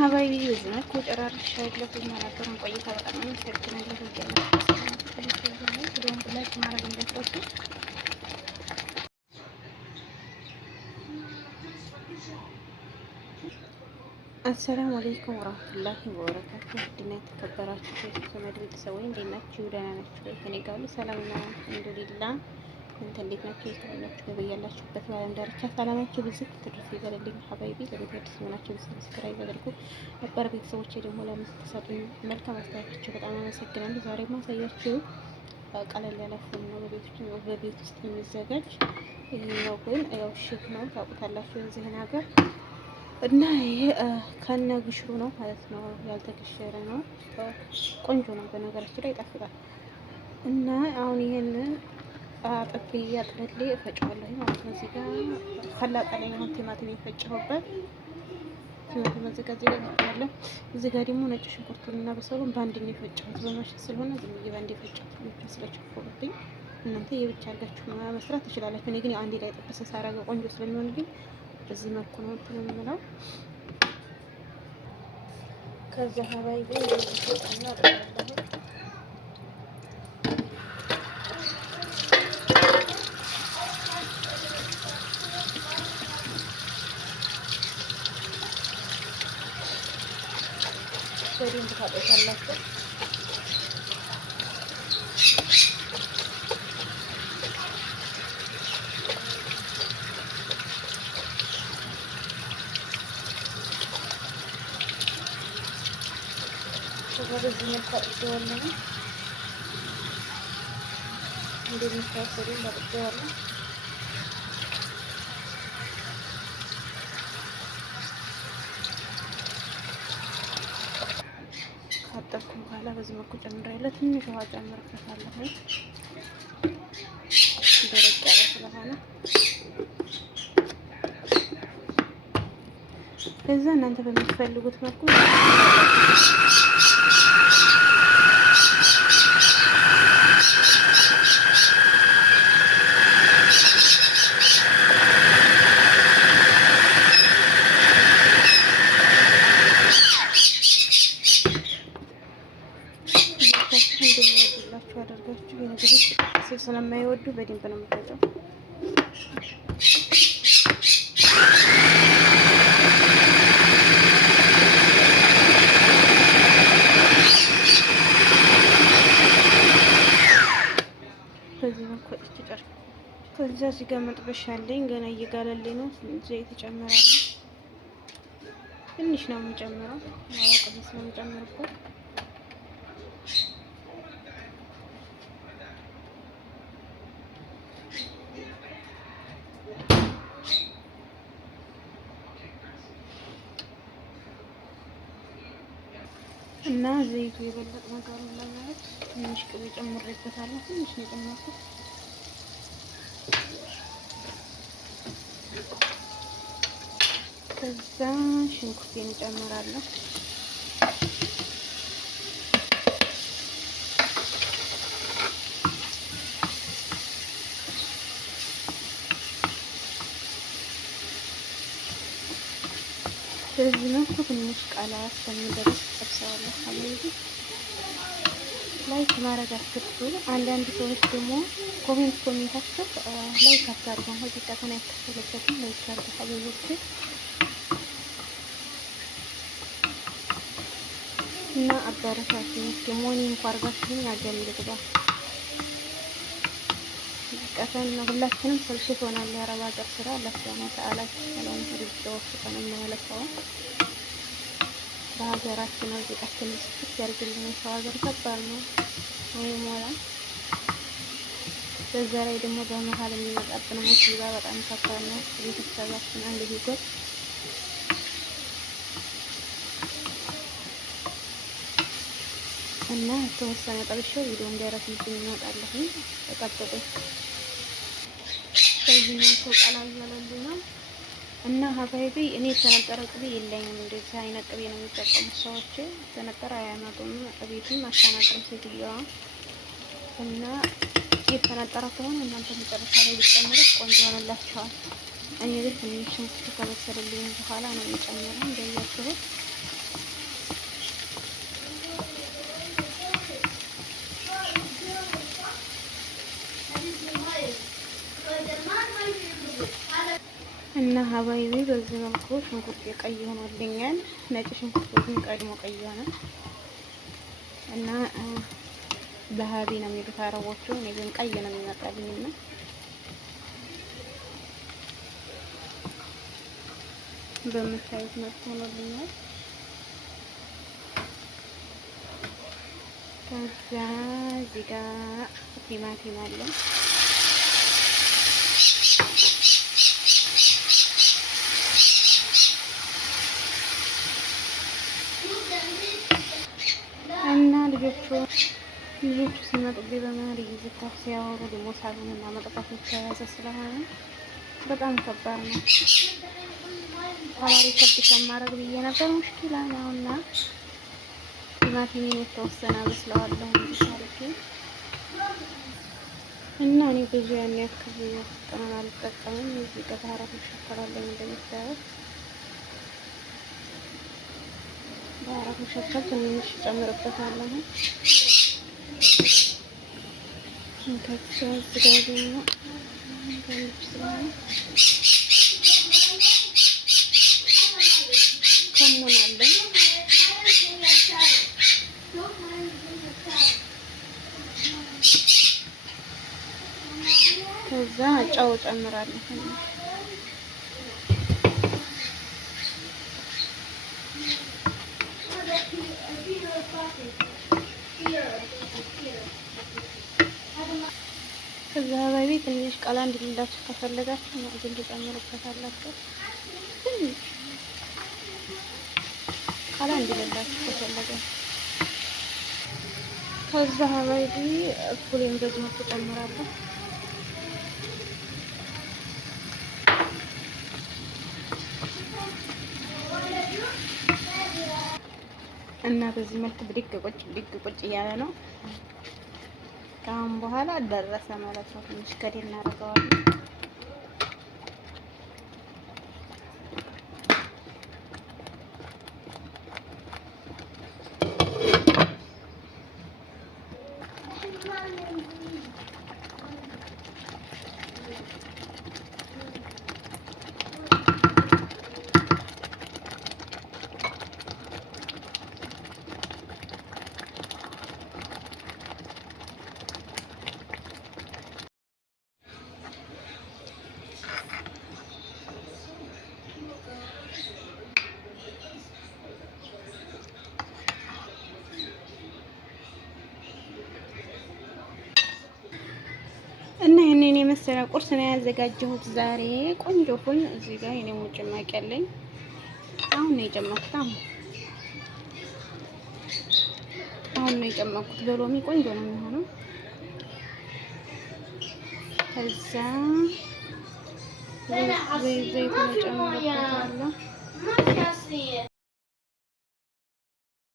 ሀባይቢ ይዝናል ኮጨራርሻ ያለፉኝ ማራቶን ቆይታ በጣም አመሰግናለሁ። ቪዲዮውን ላይክ ማድረግ እንዳትረሱ። አሰላሙ አለይኩም ወራህመቱላሂ ወበረካቱህ። ውድና የተከበራችሁ የዘመድ ቤተሰቦች እንዴት ናችሁ? ደህና ናችሁ? ከኔ ጋር ሁሉ ሰላም ነው አልሐምዱሊላህ። እናንተ እንዴት ናችሁ? ሰላም ናችሁ? በያላችሁበት በዓለም ዳርቻ ሰላማችሁ ብዙ ትርፍ ይበልልኝ። ሀባይቢ ለቤት አዲስ የሆናችሁ ሰብስክራይብ አድርጉ። ነባር ቤተሰቦቼ ደግሞ ለምትሰጡኝ መልካም አስተያየታችሁ በጣም አመሰግናለሁ። ዛሬ ማሳያችሁ ቀለል ያለ ፉል ነው በቤት ውስጥ የሚዘጋጅ። ይሄኛው ግን ያው ሼክ ነው ታውቁታላችሁ የዚህን ሀገር እና ይሄ ከነ ግሽሩ ነው ማለት ነው። ያልተገሸረ ነው። ቆንጆ ነው በነገራችን ላይ ይጣፍጣል። እና አሁን ይሄንን አጥቤ አጥቤ እፈጨዋለሁ ማለት ነው። እዚህ ጋር ከላጣ ላይ አሁን ቲማቲም የፈጨሁበት ቲማቲም አዘጋጅ ያለው። እዚህ ጋር ደግሞ ነጭ ሽንኩርቱንና በሰሉን ባንድ ነው የፈጨሁት። በማሽን ስለሆነ ዝም ብዬ ባንድ የፈጨሁት ነው ስለቸኮሉብኝ። እናንተ የብቻ አድርጋችሁ መስራት ትችላላችሁ። እኔ ግን አንዴ ላይ ጥብስ ሳረገ ቆንጆ ስለሚሆንልኝ በዚህ መልኩ ነው የምለው። ከዛ ሀባይ ግን ይፈጣና አጥራለሁ። በደንብ ታጠፋላችሁ። በዚህ መልኩ አጥቤዋለሁ። እንደሚታሰሩ አጥቤዋለሁ። ካጠብኩ በኋላ በዚህ መልኩ ጨምሬያለሁ። ትንሽ ውሃ ጨምርበታለሁ ደረቅ ያለ ስለሆነ። ከዛ እናንተ በምትፈልጉት መልኩ እንደሚወዱላችሁ አደርጋችሁ። የነገር ስል ስለማይወዱ በደንብ ነው የምትወጣው። በዚህ መልኩ ወጥቼ ጨርቅ። ከዛ እዚህ ጋር መጥበሻ አለኝ ገና እየጋለልኝ ነው። ዘይት እጨምራለሁ። ትንሽ ነው የምጨምረው ማራቀስ ነው የምጨምርበት። እና ዘይቱ የበለጠ ነገሩን ለማለት ትንሽ ቅቤ ጨምሬበታለሁ። ትንሽ ነው የጨመርኩት። ከዛ ሽንኩርቴን እጨምራለሁ። በዚህ መልኩ ትንሽ ቃላ እስከሚደርስ ጠብሰዋለሁ። አለዚ ላይክ ማድረግ አትርሱ። አንዳንድ ሰዎች ደግሞ ኮሜንታቸው ላይክ አታርጉ። ሀቂቃተን አይከፈለበትም። ላይክ አድርጉ ሀበቦች እና አባረታችሁ ደግሞ እኔ እንኳን አርጋችሁኝ አጀምር ልግባ። ቀተን ሁላችንም ስልሽት ሆናል። የአረብ ሀገር ስራ ለሰማ ተአላች ሰላም ሪጅ ወፍቀን እናያለፈው በሀገራችን አዝቃችን ስት ያርግልን። ሰው ሀገር ከባድ ነው ወይ ሞላ። በዛ ላይ ደግሞ በመሀል የሚመጣብን ሙሲባ በጣም ከባድ ነው። ቤተሰባችን አንድ ቢጎል እና ተወሰነ ጠብሼው ቪዲዮ እንዳይረዝምብኝ እንወጣለሁ። ተቀጥቶ ከዚህ መልኩ ቀላል ያለልኝ ነው። እና ሀባይቢ እኔ የተነጠረ ቅቤ የለኝም። እንደዚህ አይነት ቅቤ ነው የሚጠቀሙት ሰዎች። የተነጠረ አያመጡም። ቤቱም አታናጥርም ሴትዮዋ። እና የተነጠረ ከሆነ እናንተ መጨረሻ ላይ ብትጨምሩት ቆንጆ ሆነላችኋል። እኔ ግን ትንሽ ሽንኩርቱ ከበሰለልኝ በኋላ ነው የሚጨምረው። እንደያችሁት ሀባይቢ በዚህ መልኩ ሽንኩርት ቀይ ሆኖልኛል። ነጭ ሽንኩርት ግን ቀድሞ ቀይ ሆነ እና ዛሃቢ ነው የሚሉት አረቦቹ። እኔ ግን ቀይ ነው የሚመጣልኝና በምታዩት መልኩ ሆኖልኛል። ከዛ እዚህ ጋር ቲማቲም አለ። እና ልጆቹ ሲመጡብኝ በመሀል እየዘጋሁ ሲያወሩ ደግሞ ሳሎንና መጠጣት የተያያዘ ስለሆነ በጣም ከባድ ነው። አላሪ ከብት ከማረግ ብዬ ነበር ሙሽኪላ ነውና ቲማቲሜን የተወሰነ አበስለዋለሁ እንዲሳልኩ እና እኔ ብዙ ያን ያክል ቅመም አልጠቀምም። እዚህ ጋር ባህራት መሸከላለኝ እንደምታዩት ባህራት መሸከል ትንሽ ጨምርበታለሁ። ከዛ እዚህ ጋር ደግሞ ከሙን አለኝ። ከዛ ጨው ጨምራለሁ። ከዛ ባቢ ትንሽ ቀላ እንዲልላችሁ ከፈለጋችሁ ማዕዘን ትጨምሩበታላችሁ። ትንሽ ቀላ እንዲልላችሁ ከፈለጋችሁ ከዛ ባቢ ፉሌን በዚህ መልኩ ጨምራለሁ። እና በዚህ መልኩ ብድግ ቁጭ እያለ ነው። ከአሁን በኋላ ደረሰ ማለት ነው። ትንሽ ከዴ እናደርገዋለን። እና ይሄንን የመሰለ ቁርስ ነው ያዘጋጀሁት ዛሬ። ቆንጆ ፉል እዚህ ጋር የኔ ጭማቂ ያለኝ አሁን ነው የጨመኩት። አሁን ነው የጨመኩት በሎሚ ቆንጆ ነው የሚሆነው። ከዛ ዘይት ነው ጨምረታለሁ።